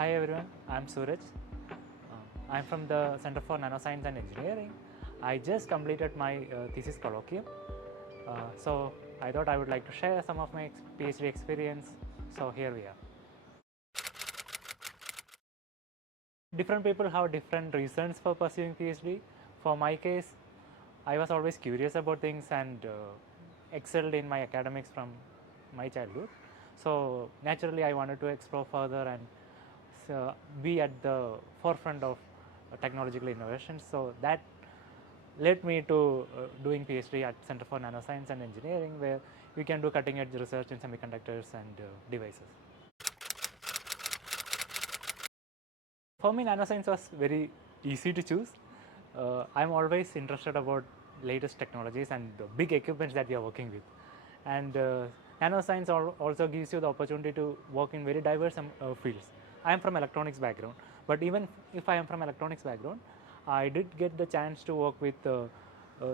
Hi everyone, I'm Sooraj. I'm from the Center for Nanoscience and Engineering. I just completed my thesis colloquium. So I thought I would like to share some of my PhD experience. So here we are. Different people have different reasons for pursuing PhD. For my case, I was always curious about things and excelled in my academics from my childhood. So naturally I wanted to explore further and be at the forefront of technological innovations. So that led me to doing PhD at Center for Nanoscience and Engineering, where we can do cutting edge research in semiconductors and devices. For me, nanoscience was very easy to choose. I'm always interested about latest technologies and the big equipments that we are working with. And nanoscience also gives you the opportunity to work in very diverse fields. I am from electronics background, but even if I am from electronics background, I did get the chance to work with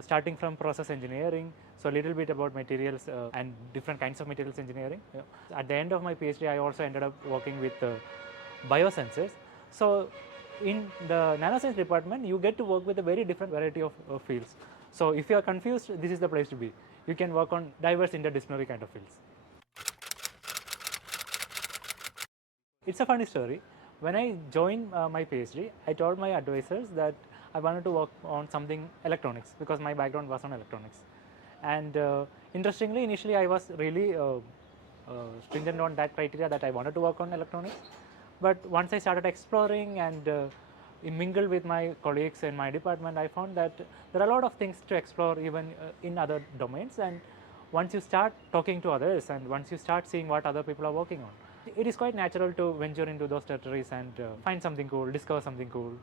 starting from process engineering, so a little bit about materials and different kinds of materials engineering. At the end of my PhD, I also ended up working with biosensors. So in the nanoscience department, you get to work with a very different variety of fields. So if you are confused, this is the place to be. You can work on diverse interdisciplinary kind of fields. It's a funny story. When I joined my PhD, I told my advisors that I wanted to work on something electronics because my background was on electronics. And interestingly, initially I was really stringent on that criteria that I wanted to work on electronics. But once I started exploring and mingled with my colleagues in my department, I found that there are a lot of things to explore even in other domains. And once you start talking to others and once you start seeing what other people are working on, it is quite natural to venture into those territories and find something cool, discover something cool,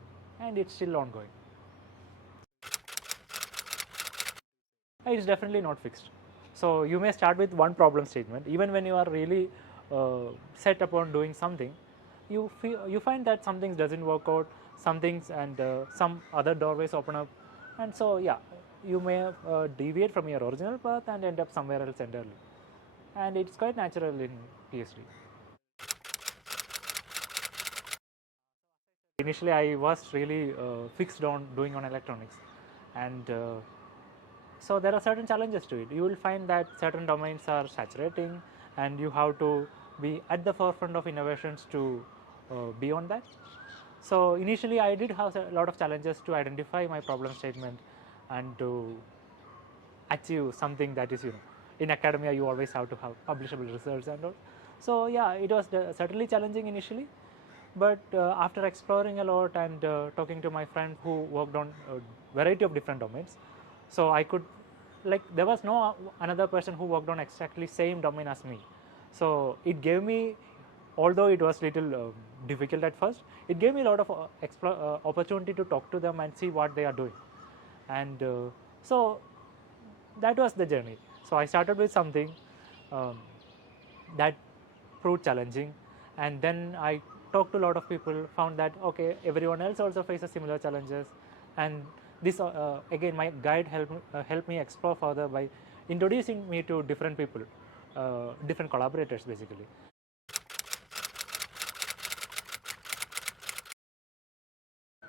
and it's still ongoing. It's definitely not fixed. So you may start with one problem statement. Even when you are really set upon doing something, you find that some things doesn't work out, some things and some other doorways open up, and so yeah, you may deviate from your original path and end up somewhere else entirely, and it's quite natural in PhD. Initially, I was really fixed on doing on electronics, and so there are certain challenges to it. You will find that certain domains are saturating, and you have to be at the forefront of innovations to be on that. So initially, I did have a lot of challenges to identify my problem statement and to achieve something that is, in academia you always have to have publishable results and all. So yeah, it was certainly challenging initially. But after exploring a lot and talking to my friend who worked on a variety of different domains, so I could, there was no another person who worked on exactly same domain as me. So it gave me, although it was little difficult at first, it gave me a lot of opportunity to talk to them and see what they are doing. And so that was the journey. So I started with something that proved challenging, and then I talked to a lot of people, found that okay, everyone else also faces similar challenges, and this again my guide helped me explore further by introducing me to different people, different collaborators basically.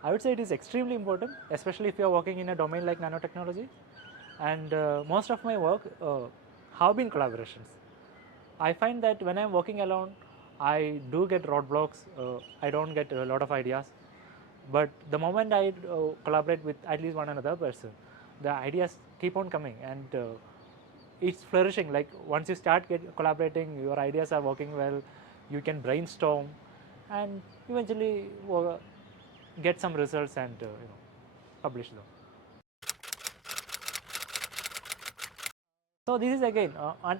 I would say it is extremely important, especially if you are working in a domain like nanotechnology, and most of my work have been collaborations. I find that when I am working alone, I do get roadblocks, I don't get a lot of ideas, but the moment I collaborate with at least one another person, the ideas keep on coming, and it's flourishing. Like once you start collaborating, your ideas are working well, you can brainstorm and eventually get some results and publish them. So this is again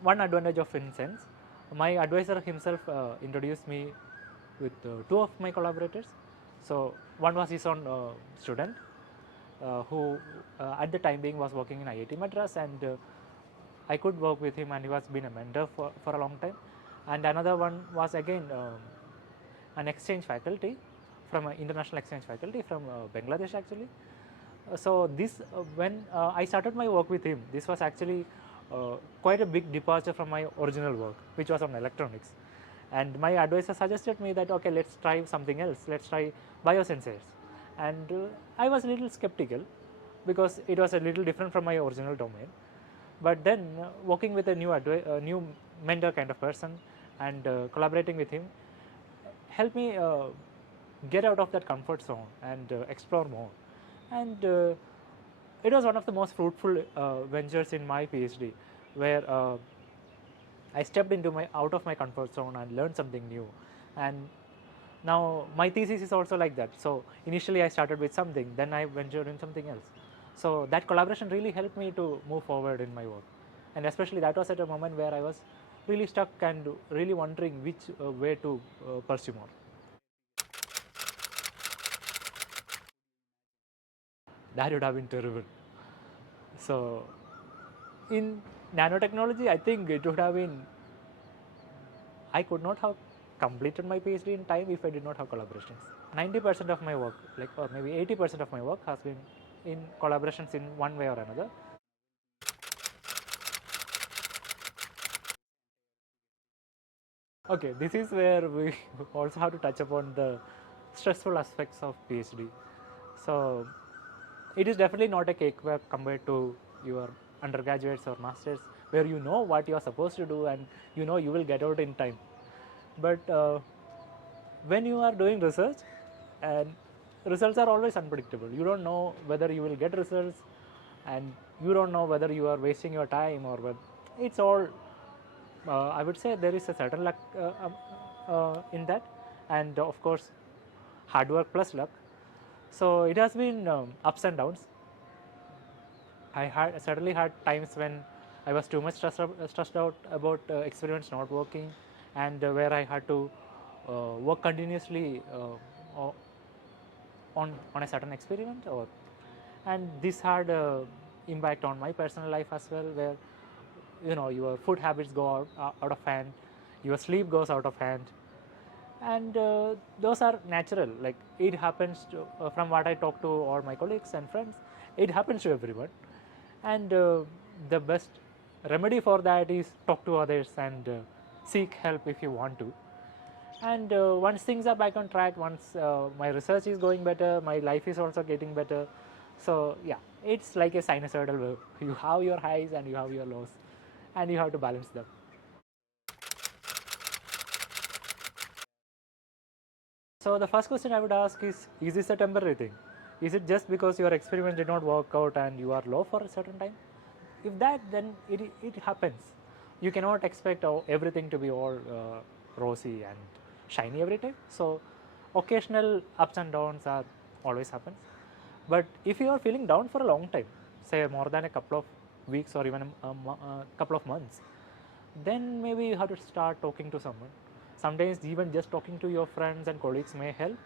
one advantage of InSense. My advisor himself introduced me with two of my collaborators. So one was his own student who at the time being was working in IIT Madras, and I could work with him, and he was been a mentor for a long time. And another one was again an exchange faculty from an international exchange faculty from Bangladesh actually. So this when I started my work with him, this was actually quite a big departure from my original work, which was on electronics. And my advisor suggested me that okay, let's try something else, let's try biosensors. And I was a little skeptical because it was a little different from my original domain. But then working with a new mentor kind of person and collaborating with him helped me get out of that comfort zone and explore more. And it was one of the most fruitful ventures in my PhD, where I stepped into out of my comfort zone and learned something new. And now my thesis is also like that. So initially I started with something, then I ventured in something else. So that collaboration really helped me to move forward in my work. And especially that was at a moment where I was really stuck and really wondering which way to pursue more. That would have been terrible. So in nanotechnology, I think it would have been, I could not have completed my PhD in time if I did not have collaborations. 90% of my work, like, or maybe 80% of my work has been in collaborations in one way or another. Okay, this is where we also have to touch upon the stressful aspects of PhD. So it is definitely not a cakewalk compared to your undergraduates or masters, where you know what you are supposed to do and you know you will get out in time. But when you are doing research, and results are always unpredictable. You don't know whether you will get results, and you don't know whether you are wasting your time or whether it's all. I would say there is a certain luck in that, and of course, hard work plus luck. So it has been ups and downs. I certainly had times when I was too much stressed out about experiments not working, and where I had to work continuously on a certain experiment, and this had impact on my personal life as well, where your food habits go out of hand, your sleep goes out of hand, and those are natural. Like it happens to, from what I talk to all my colleagues and friends, it happens to everyone. And the best remedy for that is talk to others and seek help if you want to. And once things are back on track, once my research is going better, my life is also getting better. So yeah, it's like a sinusoidal wave. You have your highs and you have your lows, and you have to balance them. So the first question I would ask is this a temporary thing? Is it just because your experiment did not work out and you are low for a certain time? If that, then it happens. You cannot expect everything to be all rosy and shiny every time. So occasional ups and downs are always happens. But if you are feeling down for a long time, say more than a couple of weeks or even a couple of months, then maybe you have to start talking to someone. Sometimes even just talking to your friends and colleagues may help,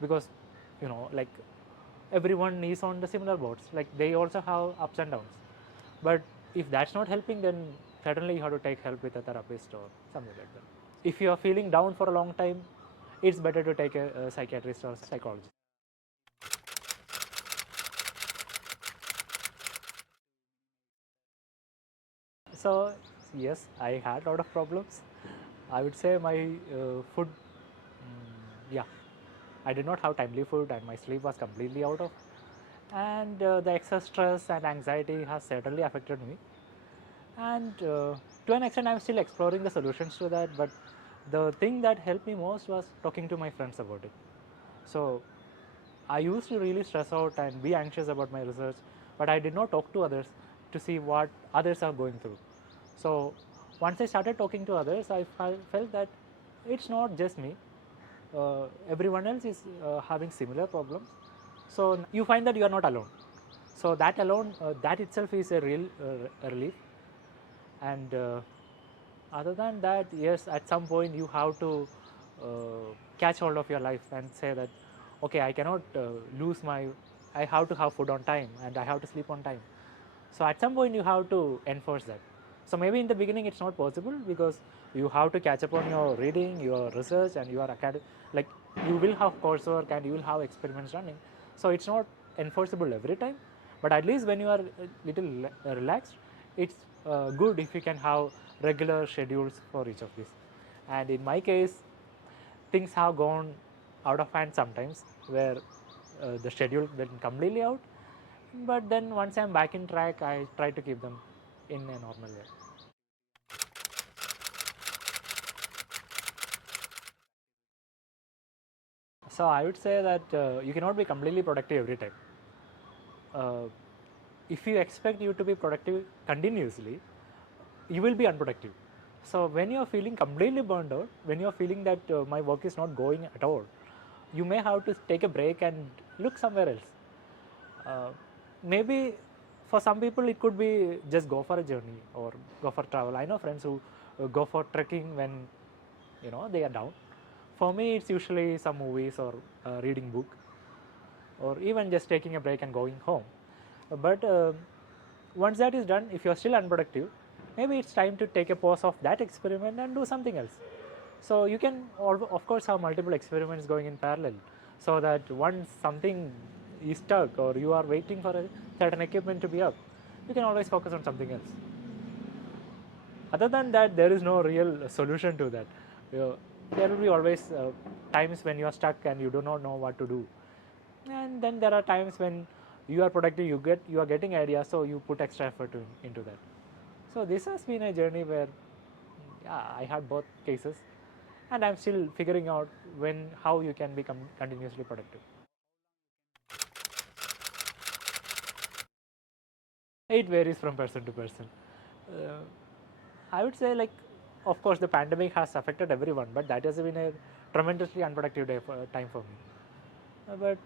because like everyone is on the similar boats, like they also have ups and downs. But if that's not helping, then certainly you have to take help with a therapist or something like that. If you are feeling down for a long time, it's better to take a psychiatrist or psychologist. So yes, I had a lot of problems. I would say my food, yeah, I did not have timely food and my sleep was completely out of. And the excess stress and anxiety has certainly affected me. And to an extent, I'm still exploring the solutions to that. But the thing that helped me most was talking to my friends about it. So I used to really stress out and be anxious about my research, but I did not talk to others to see what others are going through. So once I started talking to others, I felt that it's not just me. Everyone else is having similar problems. So you find that you are not alone. So that alone, that itself is a real relief. And other than that, yes, at some point you have to catch hold of your life and say that, okay, I cannot I have to have food on time and I have to sleep on time. So at some point you have to enforce that. So maybe in the beginning it's not possible, because you have to catch up on your reading, your research, and your academic. Like you will have coursework and you will have experiments running. So it's not enforceable every time, but at least when you are a little relaxed, it's good if you can have regular schedules for each of these. And in my case, things have gone out of hand sometimes, where the schedule went completely out. But then once I'm back in track, I try to keep them in a normal way. So I would say that you cannot be completely productive every time. If you expect you to be productive continuously, you will be unproductive. So when you are feeling completely burned out, when you are feeling that my work is not going at all, you may have to take a break and look somewhere else. Maybe for some people it could be just go for a journey or go for travel. I know friends who go for trekking when they are down. For me, it's usually some movies or reading book, or even just taking a break and going home. But once that is done, if you're still unproductive, maybe it's time to take a pause of that experiment and do something else. So you can of course have multiple experiments going in parallel, so that once something is stuck or you are waiting for a certain equipment to be up, you can always focus on something else. Other than that, there is no real solution to that. There will be always times when you are stuck and you do not know what to do, and then there are times when you are productive, you are getting ideas, so you put extra effort into that. So this has been a journey where I had both cases, and I'm still figuring out how you can become continuously productive. It varies from person to person. uh, I would say, like, of course the pandemic has affected everyone, but that has been a tremendously unproductive time for me. But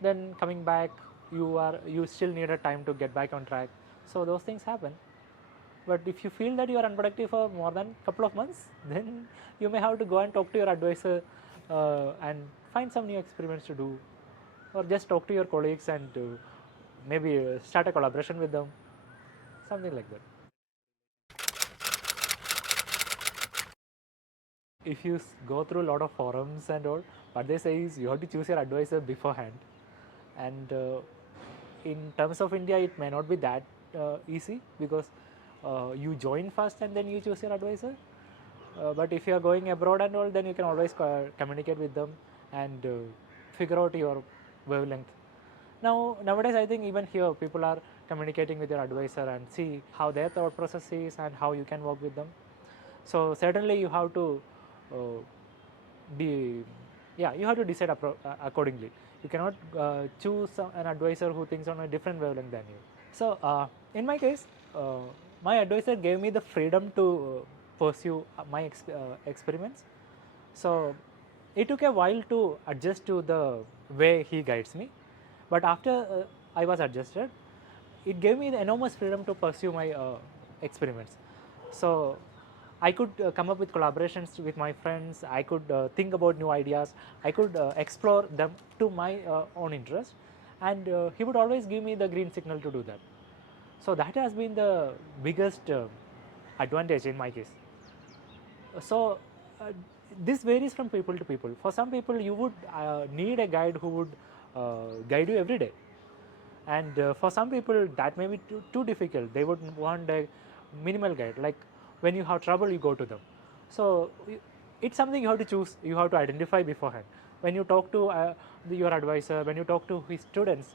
then coming back, you still need a time to get back on track, so those things happen. But if you feel that you are unproductive for more than a couple of months, then you may have to go and talk to your advisor and find some new experiments to do, or just talk to your colleagues and maybe start a collaboration with them, something like that. If you go through a lot of forums and all, what they say is you have to choose your advisor beforehand. And in terms of India, it may not be that easy, because you join first and then you choose your advisor. But if you are going abroad and all, then you can always communicate with them and figure out your wavelength. Nowadays, I think even here people are communicating with your advisor and see how their thought process is and how you can work with them. So certainly you have to uh, be you have to decide accordingly. You cannot choose an advisor who thinks on a different wavelength than you. So in my case, uh, my advisor gave me the freedom to pursue my experiments. So it took a while to adjust to the way he guides me, but after I was adjusted, it gave me the enormous freedom to pursue my experiments. So I could come up with collaborations with my friends. I could think about new ideas. I could explore them to my own interest, and he would always give me the green signal to do that. So that has been the biggest advantage in my case. So this varies from people to people. For some people, you would need a guide who would guide you every day, and for some people that may be too difficult. They would want a minimal guide, like when you have trouble you go to them. So it's something you have to choose, you have to identify beforehand. When you talk to your advisor, when you talk to his students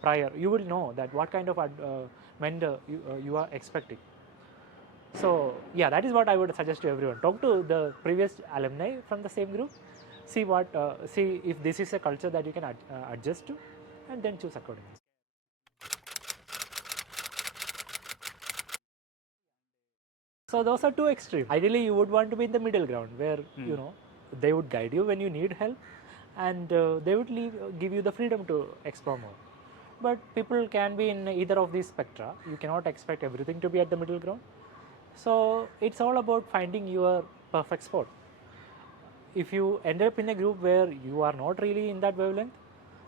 prior, you will know that what kind of mentor you are expecting. So yeah, that is what I would suggest to everyone. Talk to the previous alumni from the same group, see if this is a culture that you can adjust to, and then choose accordingly. So those are two extremes. Ideally, you would want to be in the middle ground, where they would guide you when you need help, and they would give you the freedom to explore more. But people can be in either of these spectra. You cannot expect everything to be at the middle ground. So it's all about finding your perfect spot. If you end up in a group where you are not really in that wavelength,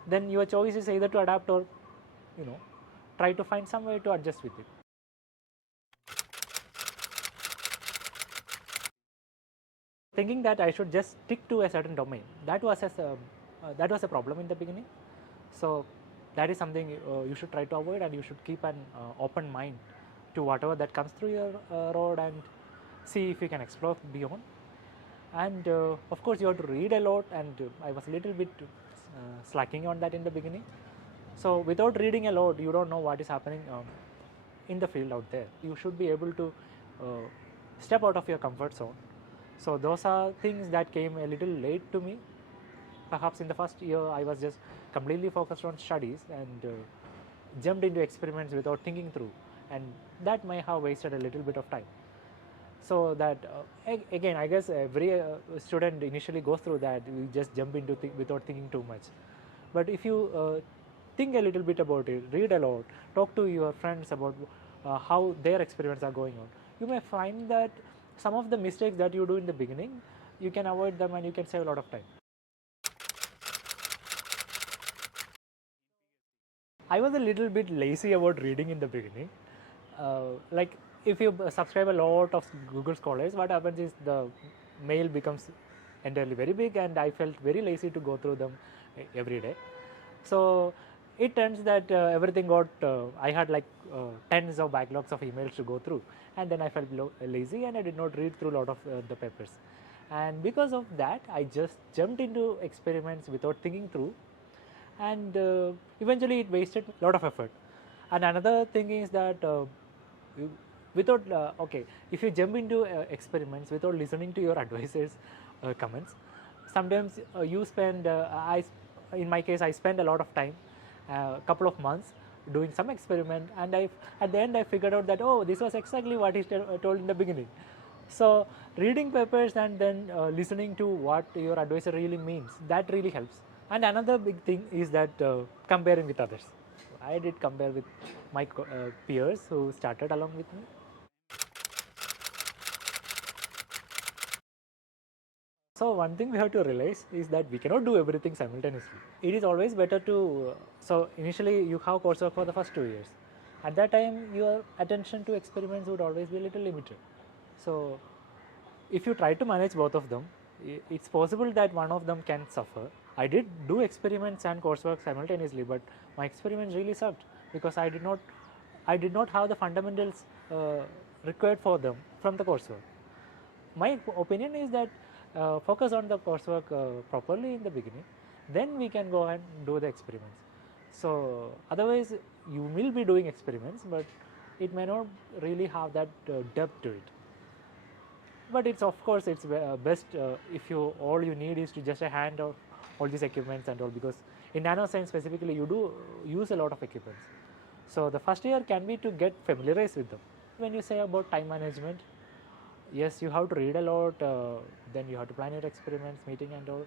then your choice is either to adapt or try to find some way to adjust with it. Thinking that I should just stick to a certain domain, that was a problem in the beginning. So that is something you should try to avoid, and you should keep an open mind to whatever that comes through your road, and see if you can explore beyond. And of course you have to read a lot, and I was a little bit slacking on that in the beginning. So without reading a lot, you don't know what is happening in the field out there. You should be able to uh, step out of your comfort zone. So those are things that came a little late to me. Perhaps in the first year I was just completely focused on studies and jumped into experiments without thinking through, and that may have wasted a little bit of time. So that again, I guess every student initially goes through that. You just jump into without thinking too much. But if you think a little bit about it, read a lot, talk to your friends about how their experiments are going on, you may find that some of the mistakes that you do in the beginning, you can avoid them and you can save a lot of time. I was a little bit lazy about reading in the beginning. Like if you subscribe a lot of Google Scholars, what happens is the mail becomes entirely very big, and I felt very lazy to go through them every day. So it turns that everything got, I had like tens of backlogs of emails to go through, and then I felt lazy and I did not read through a lot of the papers. And because of that, I just jumped into experiments without thinking through, and eventually it wasted a lot of effort. And another thing is that without okay, if you jump into experiments without listening to your advisors comments, sometimes you spend in my case I spend a lot of time, a couple of months doing some experiment, and I at the end I figured out that, oh, this was exactly what he told in the beginning. So reading papers and then listening to what your advisor really means, that really helps. And another big thing is that comparing with others. I did compare with my peers who started along with me. So one thing we have to realize is that we cannot do everything simultaneously. It is always better to, so initially you have coursework for the first 2 years. At that time your attention to experiments would always be a little limited. So if you try to manage both of them, it's possible that one of them can suffer. I did do experiments and coursework simultaneously, but my experiments really sucked because I did not have the fundamentals required for them from the coursework. My opinion is that focus on the coursework properly in the beginning, then we can go and do the experiments. So otherwise you will be doing experiments, but it may not really have that depth to it. But it's, of course, it's best if you, all you need is to just a hand of all these equipments and all, because in nanoscience specifically you do use a lot of equipments. So the first year can be to get familiarized with them. When you say about time management, yes, you have to read a lot, then you have to plan your experiments, meeting and all.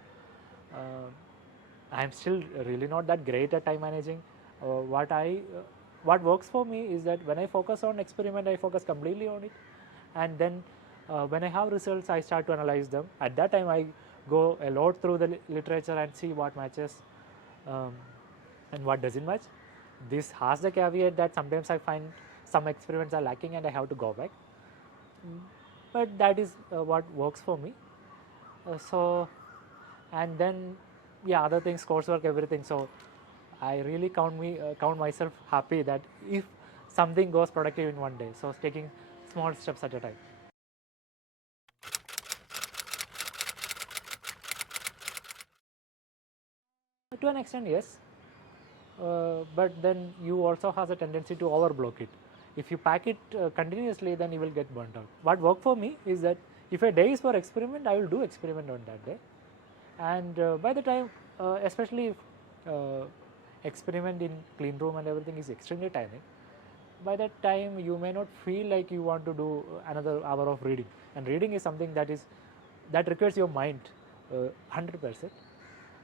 I'm still really not that great at time managing. What works for me is that when I focus on experiment, I focus completely on it, and then when I have results, I start to analyze them. At that time, I go a lot through the literature and see what matches um, and what doesn't match. This has the caveat that sometimes I find some experiments are lacking and I have to go back. But that is what works for me. So, and then yeah, other things, coursework, everything. So I really count myself happy that if something goes productive in one day. So taking small steps at a time. To an extent, yes, but then you also has a tendency to overblock it. If you pack it continuously, then you will get burnt out. What worked for me is that if a day is for experiment, I will do experiment on that day, and by the time, especially if experiment in clean room and everything is extremely tiring, by that time you may not feel like you want to do another hour of reading, and reading is something that requires your mind 100%,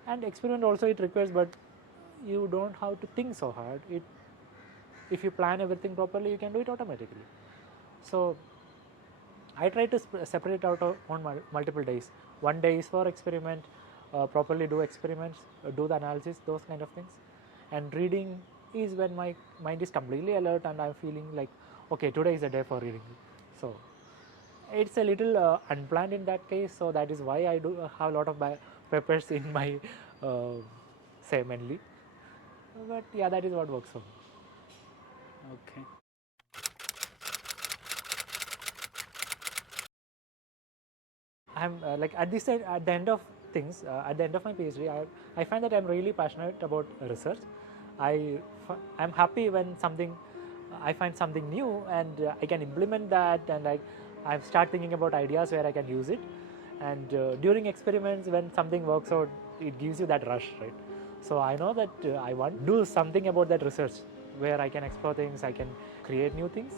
and experiment also it requires, but you don't have to think so hard. If you plan everything properly, you can do it automatically. So I try to separate out on multiple days. One day is for experiment, properly do experiments, do the analysis, those kind of things. And reading is when my mind is completely alert and I'm feeling like, okay, today is a day for reading. So it's a little unplanned in that case. So that is why I do have a lot of papers in my say mainly. But yeah, that is what works for me. Okay. I I'm like at this at the end of things, at the end of my PhD, I find that I'm really passionate about research. I'm happy when I find something new and I can implement that, and like I start thinking about ideas where I can use it. And during experiments, when something works out, it gives you that rush, right? So I know that I want to do something about that research where I can explore things, I can create new things.